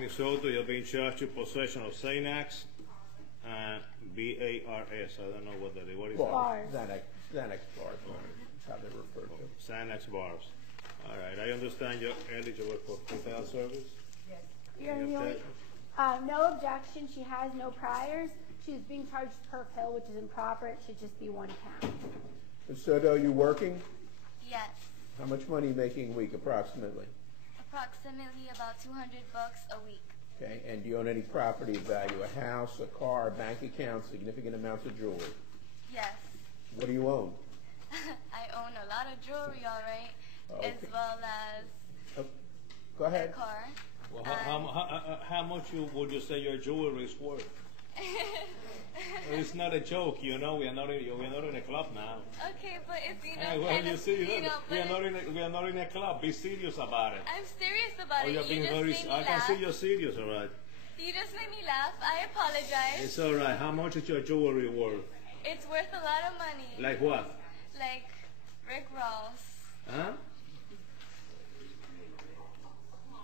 Penelope Soto, you're being charged with possession of Xanax, B-A-R-S. I don't know what that is. What is Bars. that? Xanax bars, is how they're referred to. Xanax bars. All right. I understand you're eligible for hotel service. Yes. No objection. She has no priors. She's being charged per pill, which is improper. It should just be 1 count. Ms. Soto, you working? Yes. How much money are you making a week, approximately? Approximately about $200 a week. Okay, and do you own any property of value? A house, a car, a bank account, significant amounts of jewelry? Yes. What do you own? I own a lot of jewelry, all right, Okay. as well as Go ahead. a car. Well, how much would you say your jewelry is worth? It's not a joke, you know. We are not in a club now. Okay, but it's Well, you see, we are but not in a club. Be serious about it. I'm serious about it. You're being very. I can see you're serious, all right. You just made me laugh. I apologize. It's all right. How much is your jewelry worth? It's worth a lot of money. Like what? Like Rick Ross. Huh?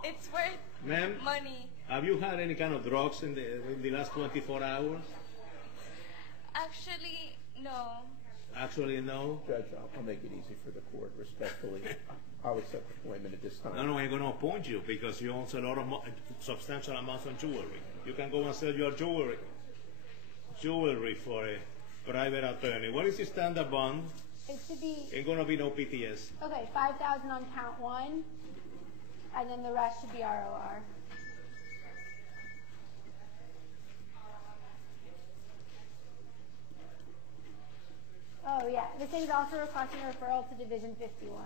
It's worth Ma'am, money. have you had any kind of drugs in the last 24 hours? Actually, no. Actually, no. Judge, I'll make it easy for the court, respectfully. I'll accept the appointment at this time. No, I'm going to appoint you because you own a lot of substantial amounts of jewelry. You can go and sell your jewelry for a private attorney. What is the standard bond? It should be, Ain't going to be no PTS. okay, 5,000 on count 1, and then the rest should be ROR. Oh yeah, the state is also requesting a referral to Division 51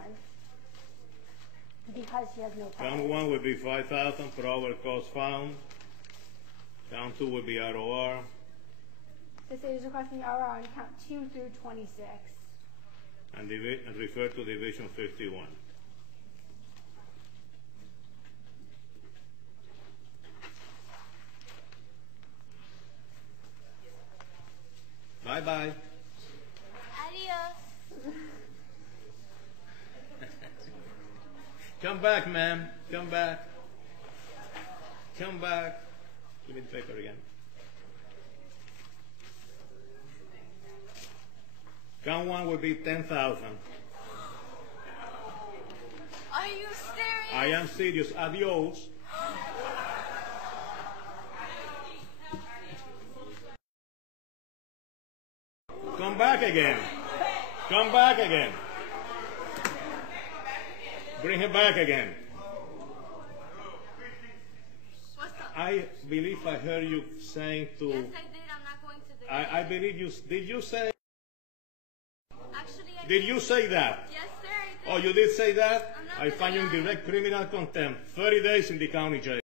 because she has no Count priors. 1 would be 5,000 per hour cost found. Count 2 would be ROR. The state is requesting ROR on count 2 through 26. And refer to Division 51. Bye-bye. Adios. Come back, ma'am. Come back. Come back. Give me the paper again. Count 1 would be 10,000. Are you serious? I am serious. Adios. Come back again. Come back again. Bring him back again. What's up? I believe I heard you saying to. Yes, I did. I'm not going to the. I believe you. Did you say? Actually, I Did you say that? Yes, sir. I did. Oh, you did say that? I'm not I find you in gonna lie. direct criminal contempt. 30 days in the county jail.